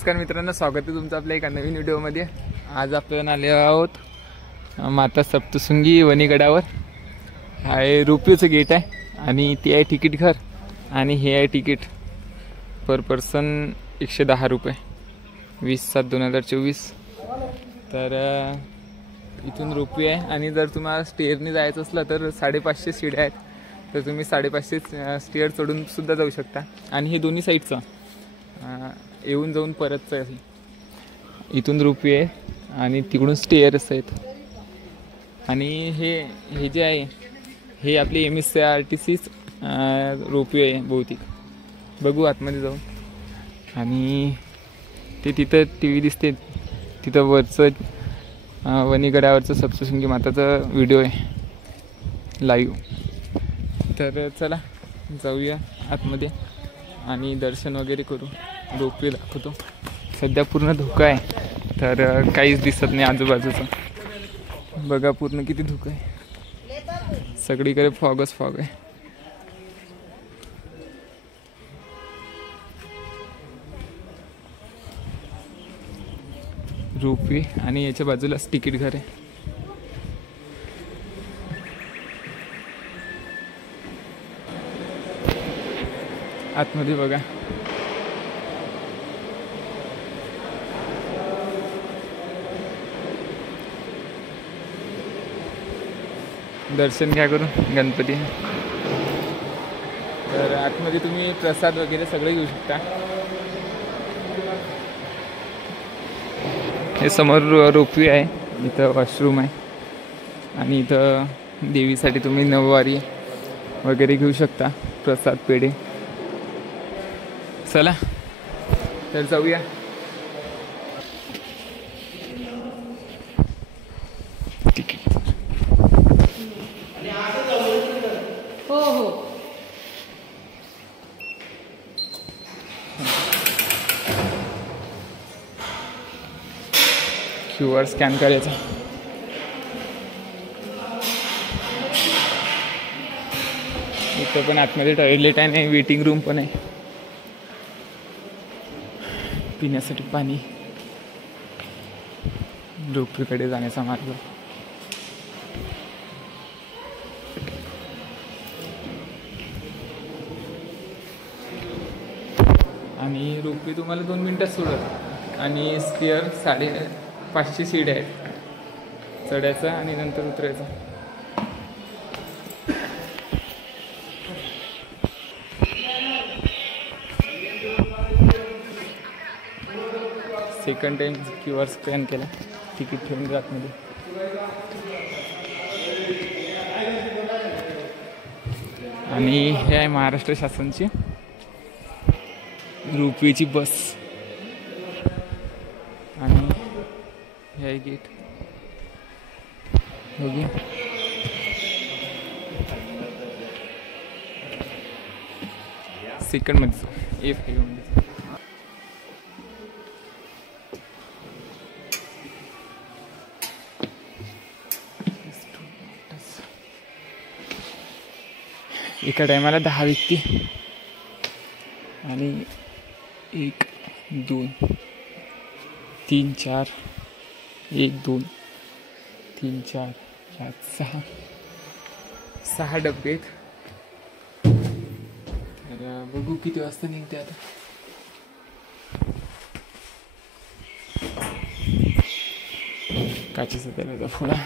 नमस्कार मित्रांनो, स्वागत आहे तुमचं आपल्या एका नवीन व्हिडिओमध्ये। आज आपण आले आहोत माता सप्तशृंगी वणीगडावर। आहे रुपयाचं गेट आहे आणि ती आहे तिकीट घर आणि हे आहे तिकीट पर पर्सन 110 रुपये 20/7/2024। तर इथून रुपये आहे आणि जर तुम्हाला स्टेअरने जायचं असलं तर 550 शिड्या आहेत, तर तुम्ही 550 स्टेअर चढून सुद्धा जाऊ शकता। आणि हे दोन्ही साईडचं येऊन जाऊन परतचं आहे। इथून रुपये आहे आणि तिकडून स्टेअर्स आहेत। आणि हे जे आहे हे आपली MSRTCच रुपये आहे बहुतेक, बघू आतमध्ये जाऊन। आणि ते तिथं TV दिसते, तिथं वरचं वणीगडावरचं सप्तशृंगी माताचा व्हिडिओ आहे लाईव्ह। तर चला जाऊया आतमध्ये आणि दर्शन वगैरे करू। रोपवे दाखवतो। सध्या पूर्ण धुकं आहे तर काहीच दिसत नाही आजूबाजूचं। बघा पूर्ण किती धुकं आहे, सगळीकडे फॉगच फॉग आहे। रोपवे आणि याच्या बाजूलाच तिकीट घर आहे। आतमध्ये बघा, दर्शन घ्या करून गणपती। तर आतमध्ये तुम्ही प्रसाद वगैरे सगळे घेऊ शकता। हे समोर रोपवे आहे, इथं वॉशरूम आहे आणि इथं देवीसाठी तुम्ही नऊवारी वगैरे घेऊ शकता, प्रसाद पेढे। चला तर जाऊया। QR स्कॅन करायचा। इथं पण आतमध्ये टॉयलेट आहे आणि वेटिंग रूम पण आहे, पिण्यासाठी पाणी। रोपवेकडे जाण्याचा मार्ग। आणि रोपवे तुम्हाला 2 मिनिटात सोडत आणि स्टेअर 550 शिड्या आहेत चढायचं आणि नंतर उतरायचं। सेकंड टाइम QR स्कॅन केला, तिकीट ठेवून जात मध्ये। आणि हे आहे महाराष्ट्र शासनची रोपवेची बस आणि हे आहे गेट। बघू सेकंड मध्ये F मध्ये। एका टायमाला 10 व्यक्ती आणि 1 2 3 4 1 2 3 4 5 6 डबे आहेत। तर बघू किती वाजता निघते आता। काचेचा त्याला फुला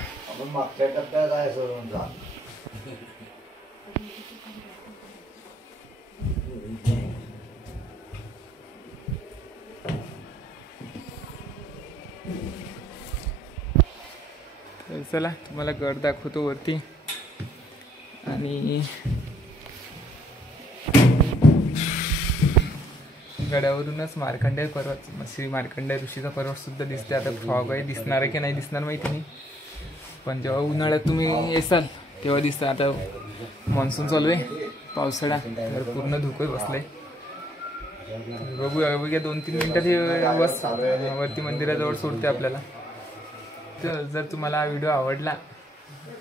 तर चला तुम्हाला गड दाखवतो वरती। आणि गडावरूनच मार्कंडेय पर्वत, श्री मार्कंडेय ऋषीचा पर्वत सुद्धा दिसते। आता फॉग आहे, दिसणार आहे की नाही दिसणार माहिती नाही, पण जेव्हा उन्हाळ्यात तुम्ही येसाल तेव्हा दिसतं। आता मान्सून चालू आहे, पावसाळा, तर पूर्ण धुकं बसलंय। बघूया 2-3 मिनिटात हे बस वरती मंदिराजवळ सोडते आपल्याला। तर जर तुम्हाला हा व्हिडिओ आवडला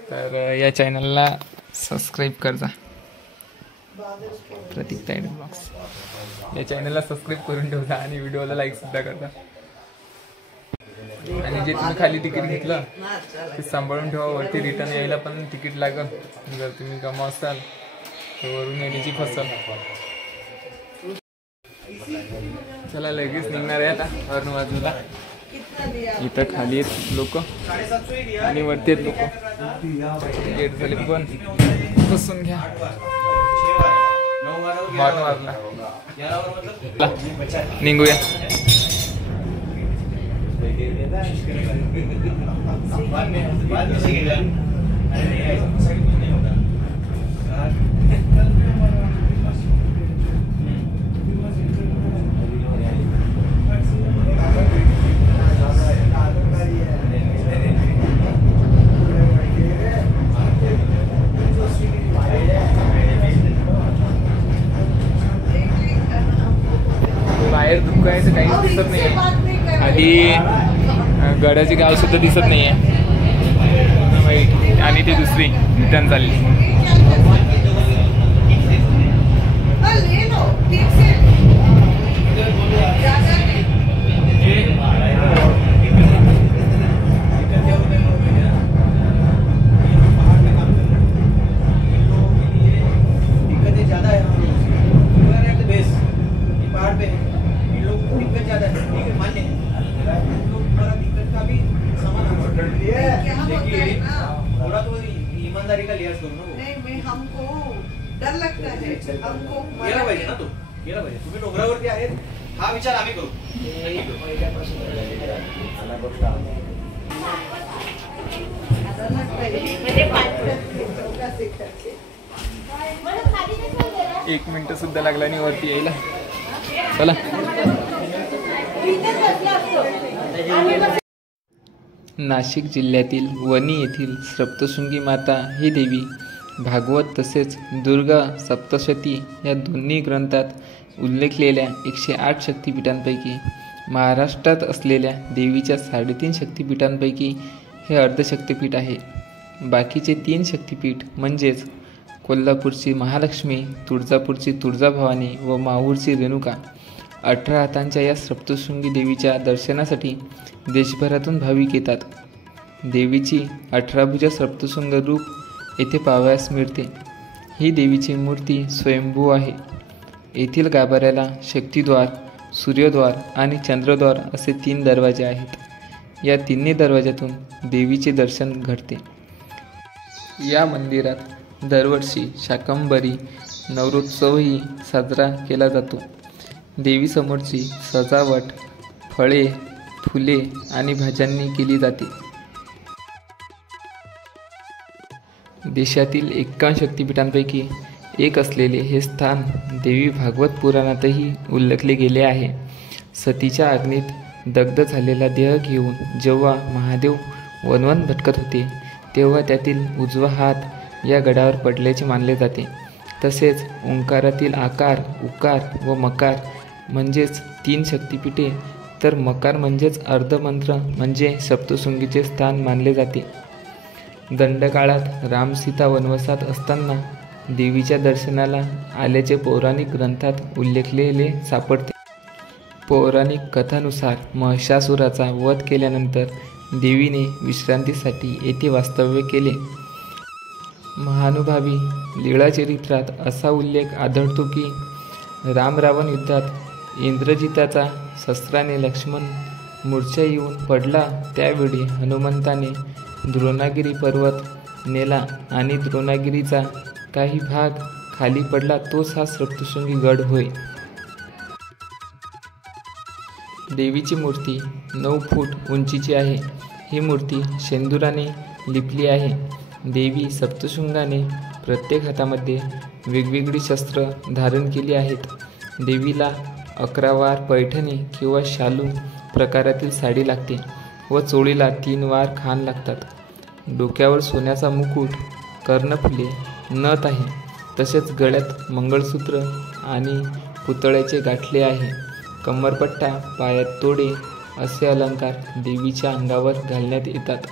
तर या चॅनलला सबस्क्राईब करा। प्रतीक तायडे ब्लॉग्स या चॅनलला सबस्क्राईब करून ठेवता आणि व्हिडिओला लाईक सुद्धा करता. आणि जे तुम्ही खाली तिकीट घेतलं ते सांभाळून ठेवा. वरती रिटर्न यायला पण तिकीट लागल. जर तुम्ही कमा असाल तर वरून येण्याची फसल. चला लगेच निघणार आहे आता हरण बाजूला. इथं खाली आहेत लोक आणि वरती आहेत लोक. गेट झाले पण बसून घ्या. हॉर्न वाजला निघूया. बाहेर दुःखायचं काही दिसत नाही. आधी गडाचे गाव सुद्धा दिसत नाहीये. आणि ती दुसरी रिटर्न चालली. ईमानदारी का लिहाज करो ना. नहीं हमको डर लगता है. हमको गेला पाहिजे ना. तो गेला पाहिजे. तुम्ही डोंगरावरती आहेत हा विचार आम्ही करू. एक मिनिट सुद्धा लागला नाही वरती यायला. चला. नाशिक जिल्ह्यातील वणी येथील सप्तशृंगी माता ही देवी भागवत तसेच दुर्गा सप्तशती या दोन्ही ग्रंथात उल्लेखलेल्या 108 शक्तिपीठांपैकी महाराष्ट्रात असलेल्या देवीच्या 3.5 शक्तिपीठांपैकी हे अर्धशक्तिपीठ आहे. बाकीचे 3 शक्तिपीठ म्हणजेच कोल्हापूरची महालक्ष्मी, तुळजापूरची तुळजाभवानी व माहूरची रेणुका 18 हातांच्या या सप्तशृंगी देवीच्या दर्शनासाठी देशभरातून भाविक येतात. देवीची 18 भुजा सप्तशृंग रूप येथे पाहावयास मिळते. ही देवीची मूर्ती स्वयंभू आहे. येथील गाभाऱ्याला शक्तिद्वार, सूर्यद्वार आणि चंद्रद्वार असे 3 दरवाजे आहेत. या तिन्ही दरवाज्यातून देवीचे दर्शन घडते. या मंदिरात दरवर्षी शाकंभरी नवरोत्सवही साजरा केला जातो. देवीसमोरची सजावट फळे, फुले आणि भाज्यांनी केली जाते. देशातील 51 शक्तिपीठांपैकी एक असलेले हे स्थान देवी भागवत पुराणातही उल्लेखले गेले आहे. सतीच्या अग्नीत दग्ध झालेला देह घेऊन जेव्हा महादेव वनवन भटकत होते तेव्हा त्यातील उजवा हात या गडावर पडल्याचे मानले जाते. तसेच ओंकारातील आकार, उकार व मकार म्हणजेच 3 शक्तिपीठे, तर मकार म्हणजेच अर्धमंत्र म्हणजे सप्तशृंगीचे स्थान मानले जाते. दंडकाळात रामसीता वनवासात असताना देवीच्या दर्शनाला आल्याचे पौराणिक ग्रंथात उल्लेखलेले सापडते. पौराणिक कथानुसार महिषासुराचा वध केल्यानंतर देवीने विश्रांतीसाठी येथे वास्तव्य केले. महानुभावी लीळाचरित्रात असा उल्लेख आढळतो की राम रावण युद्धात इंद्रजिताचा शस्त्राने लक्ष्मण मूर्छा येऊन पडला त्यावेळी हनुमंताने द्रोणागिरी पर्वत नेला आणि द्रोणागिरीचा काही भाग खाली पडला. तोच हा सप्तशृंगी गड होय. देवीची मूर्ती 9 फूट उंचीची आहे. ही मूर्ती शेंदुराने लिपली आहे. देवी सप्तशृंगाने प्रत्येक हातामध्ये वेगवेगळी शस्त्र धारण केली आहेत. देवीला 11 वार पैठणी किंवा शालू प्रकारातील साडी लागते व चोळीला 3 वार खान लागतात. डोक्यावर सोन्याचा मुकुट, कर्णफुले, नथ आहे. तसेच गळ्यात मंगळसूत्र आणि पुतळ्याचे गाठले आहे. कमरपट्टा, पायात तोडे असे अलंकार देवीच्या अंगावर घालण्यात येतात.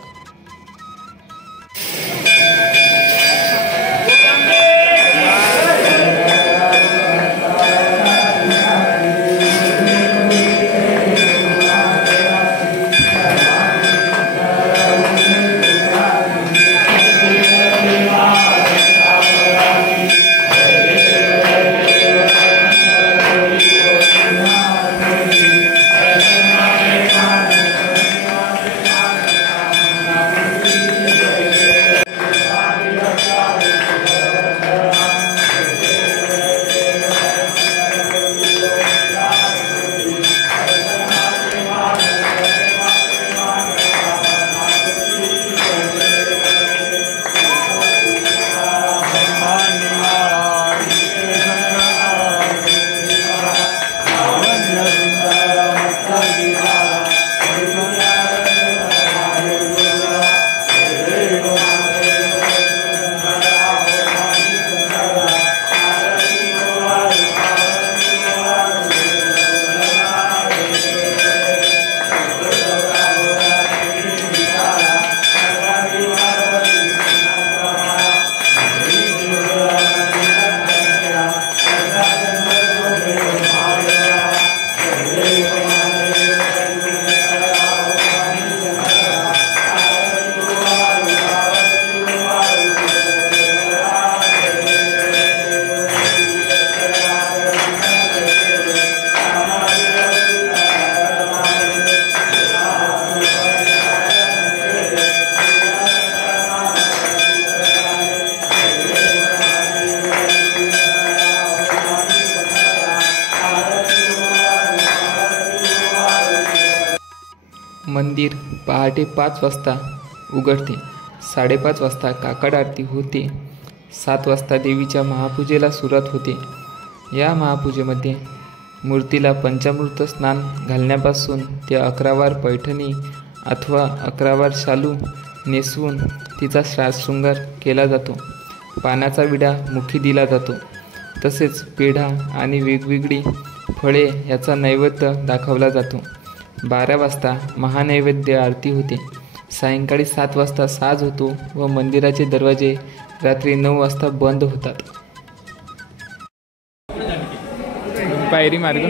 मंदिर पहाटे 5 वाजता उघडते. 5:30 वाजता काकड आरती होते. 7 वाजता देवीच्या महापूजेला सुरुवात होते. या महापूजेमध्ये मूर्तीला पंचामृत स्नान घालण्यापासून ते 11 वार पैठणी अथवा 11 वार शालू नेसवून तिचा शृंगार केला जातो. पानाचा विडा मुखी दिला जातो. तसेच पेढा आणि वेगवेगळी फळे याचा नैवेद्य दाखवला जातो. 12 वाजता महानैवेद्य आरती होते. सायंकाळी 7 वाजता साज होतो व मंदिराचे दरवाजे रात्री 9 वाजता बंद होतात. पायरी मार्ग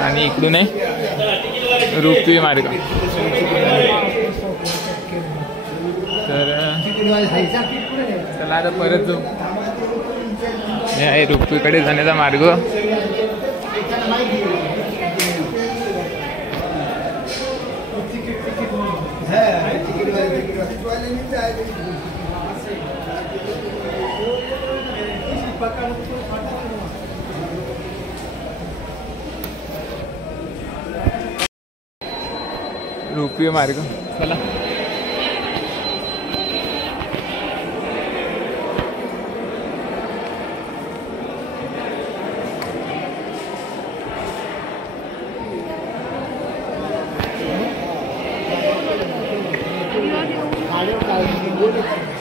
आणि इकडून आहे रोपवे मार्ग. तर चला आता परत जाऊ. हे आहे रोपवेकडे जाण्याचा मार्ग. रोपवे मार्ग. चला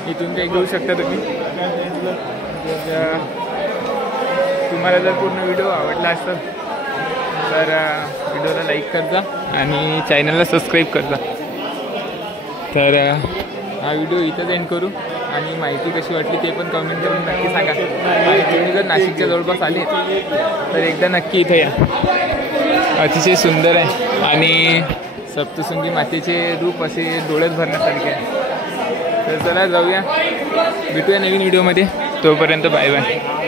इथून काही घेऊ शकता तुम्ही. तुम्हाला जर पूर्ण व्हिडिओ आवडला असेल तर व्हिडिओला लाईक करजा आणि चॅनलला सबस्क्राईब करजा. तर हा व्हिडिओ इथंच एंड करू आणि माहिती कशी वाटली ते पण कमेंट करून नक्की सांगा. आणि तुम्ही जर नाशिकच्या जवळपास आले तर एकदा नक्की इथं या. अतिशय सुंदर आहे आणि सप्तशृंगी मातेचे रूप असे डोळ्यात भरण्यासारखे आहे. तर चला जाऊया, भेटूया नवीन व्हिडिओमध्ये. तोपर्यंत बाय बाय.